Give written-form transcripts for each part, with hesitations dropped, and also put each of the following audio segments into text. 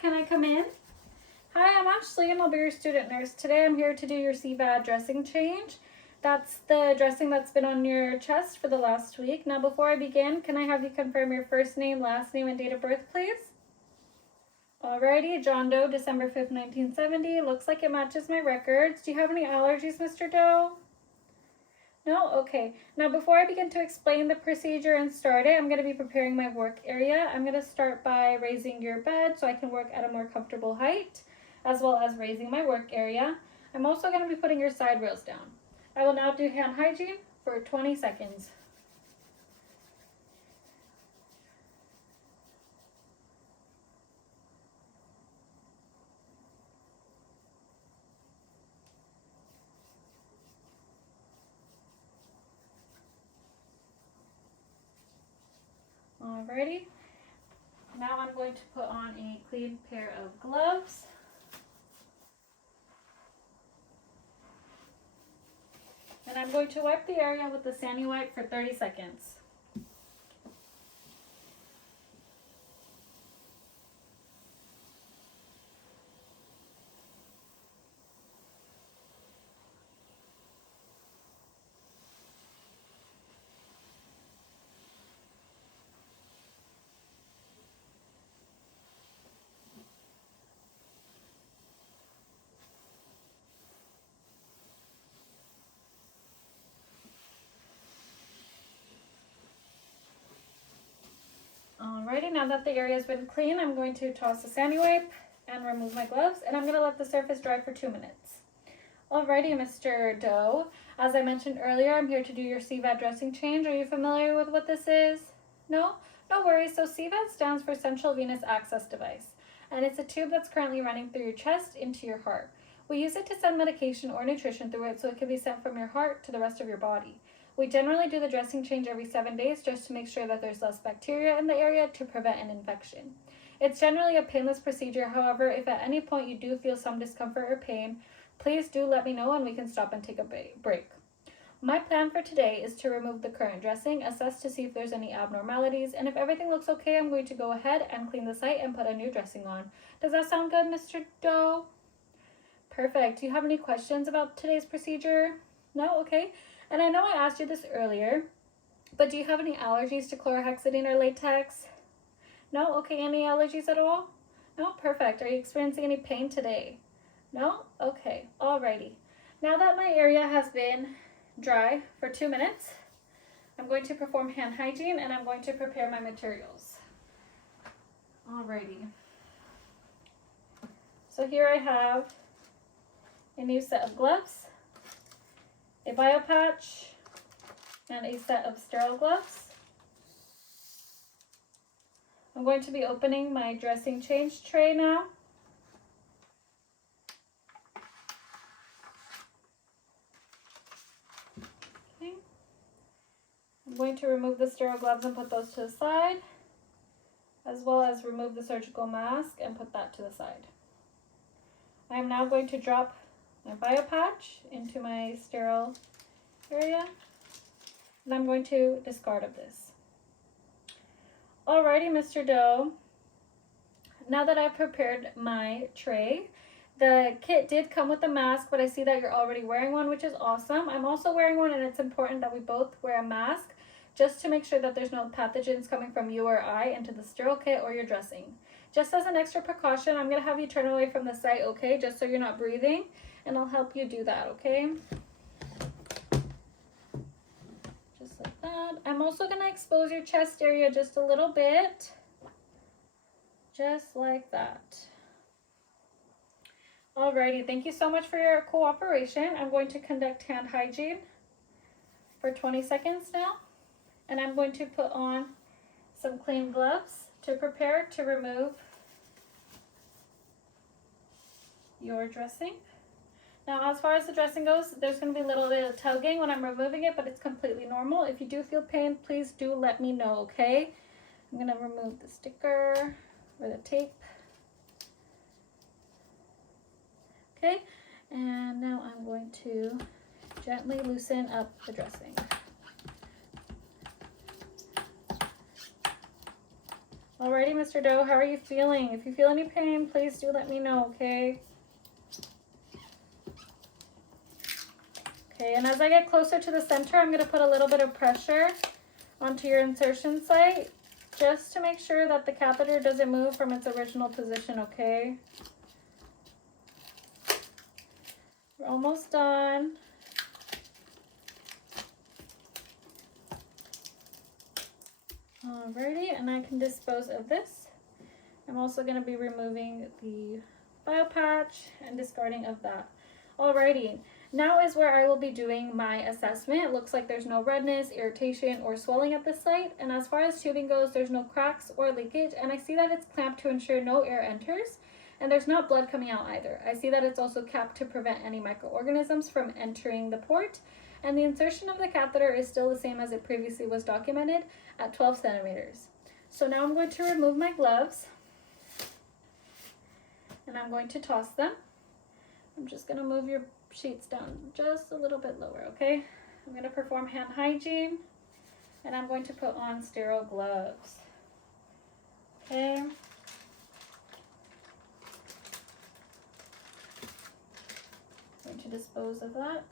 can I come in? Hi, I'm Ashleen, I'll be your student nurse. Today I'm here to do your CVAD dressing change. That's the dressing that's been on your chest for the last week. Now before I begin, can I have you confirm your first name, last name, and date of birth, please? Alrighty, John Doe, December 5th, 1970. Looks like it matches my records. Do you have any allergies, Mr. Doe? No? Okay. Now before I begin to explain the procedure and start it, I'm going to be preparing my work area. I'm going to start by raising your bed so I can work at a more comfortable height, as well as raising my work area. I'm also going to be putting your side rails down. I will now do hand hygiene for 20 seconds. Alrighty, now I'm going to put on a clean pair of gloves. And I'm going to wipe the area with the Sandy wipe for 30 seconds. Alrighty, now that the area has been clean, I'm going to toss the Sandy wipe and remove my gloves, and I'm going to let the surface dry for 2 minutes. Alrighty, Mr. Doe, as I mentioned earlier, I'm here to do your CVAD dressing change. Are you familiar with what this is? No? No worries. So CVAD stands for Central Venous Access Device, and it's a tube that's currently running through your chest into your heart. We use it to send medication or nutrition through it so it can be sent from your heart to the rest of your body. We generally do the dressing change every 7 days just to make sure that there's less bacteria in the area to prevent an infection. It's generally a painless procedure. However, if at any point you do feel some discomfort or pain, please do let me know and we can stop and take a break. My plan for today is to remove the current dressing, assess to see if there's any abnormalities, and if everything looks okay, I'm going to go ahead and clean the site and put a new dressing on. Does that sound good, Mr. Doe? Perfect. Do you have any questions about today's procedure? No? Okay. And I know I asked you this earlier, but do you have any allergies to chlorhexidine or latex? No? Okay. Any allergies at all? No? Perfect. Are you experiencing any pain today? No? Okay. Alrighty. Now that my area has been dry for 2 minutes, I'm going to perform hand hygiene and I'm going to prepare my materials. Alrighty. So here I have a new set of gloves, a bio patch, and a set of sterile gloves. I'm going to be opening my dressing change tray now. Okay. I'm going to remove the sterile gloves and put those to the side, as well as remove the surgical mask and put that to the side. I am now going to drop my bio patch into my sterile area, and I'm going to discard of this. Alrighty, Mr. Doe, now that I've prepared my tray, the kit did come with a mask, but I see that you're already wearing one, which is awesome. I'm also wearing one, and it's important that we both wear a mask just to make sure that there's no pathogens coming from you or I into the sterile kit or your dressing. Just as an extra precaution, I'm going to have you turn away from the site, okay, just so you're not breathing, and I'll help you do that, okay? Just like that. I'm also going to expose your chest area just a little bit, just like that. Alrighty, thank you so much for your cooperation. I'm going to conduct hand hygiene for 20 seconds now, and I'm going to put on some clean gloves to prepare to remove your dressing. Now, as far as the dressing goes, there's going to be a little bit of tugging when I'm removing it, but it's completely normal. If you do feel pain, please do let me know, okay? I'm going to remove the sticker or the tape. Okay, and now I'm going to gently loosen up the dressing. Alrighty, Mr. Doe, how are you feeling? If you feel any pain, please do let me know, okay? Okay, and as I get closer to the center, I'm going to put a little bit of pressure onto your insertion site just to make sure that the catheter doesn't move from its original position, okay? We're almost done. Alrighty, and I can dispose of this. I'm also going to be removing the bio patch and discarding of that. Alrighty, now is where I will be doing my assessment. It looks like there's no redness, irritation, or swelling at the site. And as far as tubing goes, there's no cracks or leakage. And I see that it's clamped to ensure no air enters. And there's not blood coming out either. I see that it's also capped to prevent any microorganisms from entering the port. And the insertion of the catheter is still the same as it previously was documented at 12 centimeters. So now I'm going to remove my gloves. And I'm going to toss them. I'm just going to move your sheets down just a little bit lower, okay? I'm going to perform hand hygiene, and I'm going to put on sterile gloves. Okay. I'm going to dispose of that.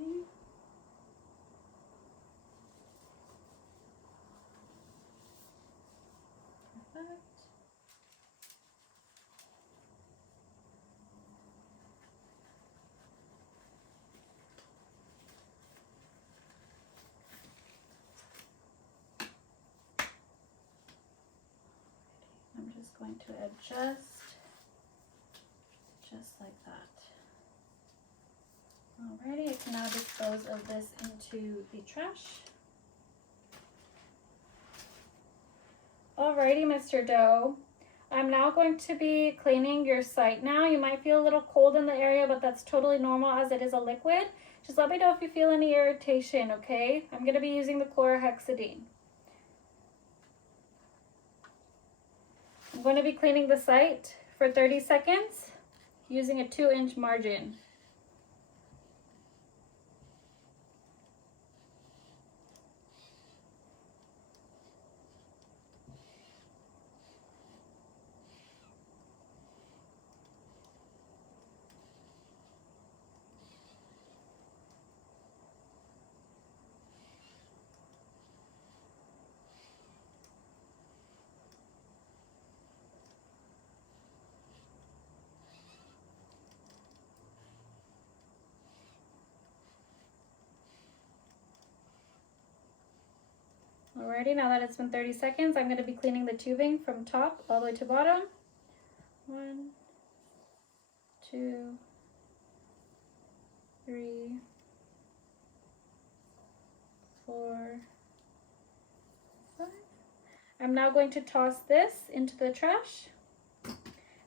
Okay. Perfect. I'm just going to adjust just like that. Alrighty, I can now dispose of this into the trash. Alrighty, Mr. Doe. I'm now going to be cleaning your site now. You might feel a little cold in the area, but that's totally normal as it is a liquid. Just let me know if you feel any irritation, okay? I'm going to be using the chlorhexidine. I'm going to be cleaning the site for 30 seconds using a 2-inch margin. Alrighty, now that it's been 30 seconds, I'm going to be cleaning the tubing from top all the way to bottom. 1, 2, 3, 4, 5. I'm now going to toss this into the trash,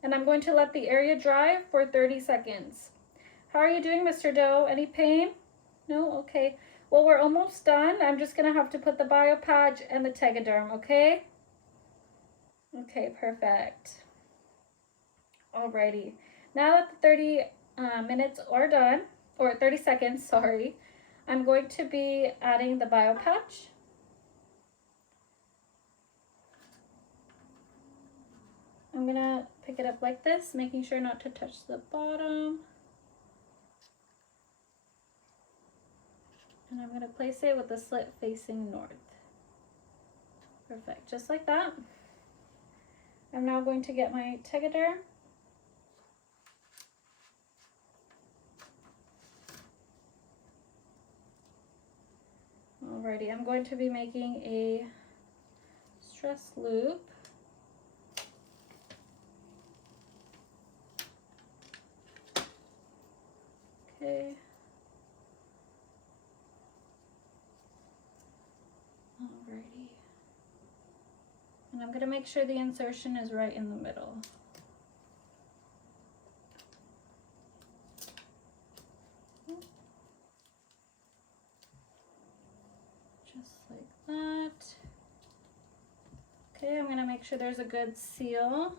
and I'm going to let the area dry for 30 seconds. How are you doing, Mr. Doe? Any pain? No? Okay. Well, we're almost done. I'm just going to have to put the bio patch and the Tegaderm, okay? Okay, perfect. Alrighty. Now that the 30 minutes are done, or 30 seconds, sorry, I'm going to be adding the bio patch. I'm going to pick it up like this, making sure not to touch the bottom. And I'm going to place it with the slit facing north. Perfect, just like that. I'm now going to get my Tegaderm. Alrighty, I'm going to be making a stress loop. Okay. Alrighty. And I'm going to make sure the insertion is right in the middle. Just like that. Okay, I'm gonna make sure there's a good seal.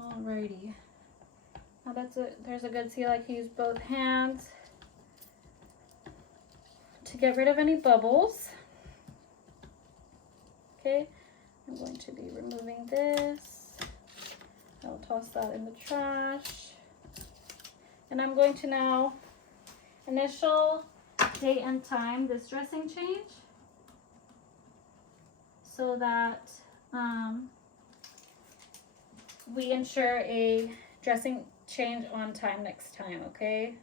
Alrighty. Now there's a good seal. I can use both hands to get rid of any bubbles. Okay, I'm going to be removing this. I'll toss that in the trash. And I'm going to now initial date and time this dressing change so that we ensure a dressing change on time next time, okay?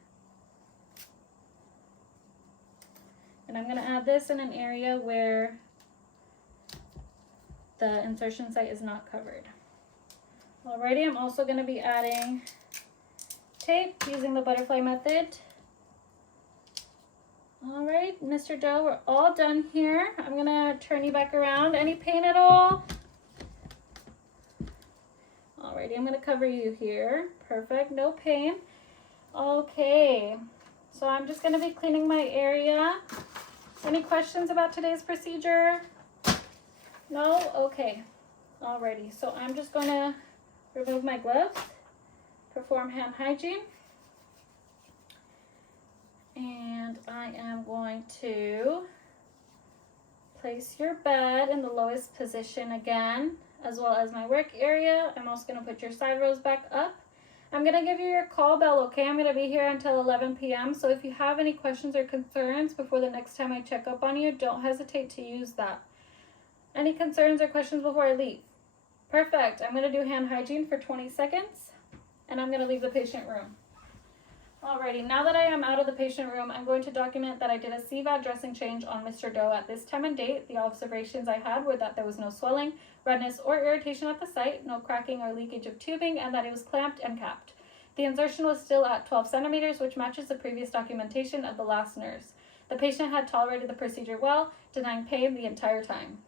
And I'm gonna add this in an area where the insertion site is not covered. Alrighty, I'm also gonna be adding tape using the butterfly method. All right, Mr. Doe, we're all done here. I'm gonna turn you back around. Any pain at all? Alrighty, I'm gonna cover you here. Perfect, no pain. Okay, so I'm just gonna be cleaning my area. Any questions about today's procedure? No? Okay. Alrighty, so I'm just gonna remove my gloves, perform hand hygiene. And I am going to place your bed in the lowest position again, as well as my work area. I'm also going to put your side rows back up. I'm going to give you your call bell, okay? I'm going to be here until 11 p.m. So if you have any questions or concerns before the next time I check up on you, don't hesitate to use that. Any concerns or questions before I leave? Perfect. I'm going to do hand hygiene for 20 seconds, and I'm going to leave the patient room. Alrighty, now that I am out of the patient room, I'm going to document that I did a CVAD dressing change on Mr. Doe at this time and date. The observations I had were that there was no swelling, redness, or irritation at the site, no cracking or leakage of tubing, and that it was clamped and capped. The insertion was still at 12 centimeters, which matches the previous documentation of the last nurse. The patient had tolerated the procedure well, denying pain the entire time.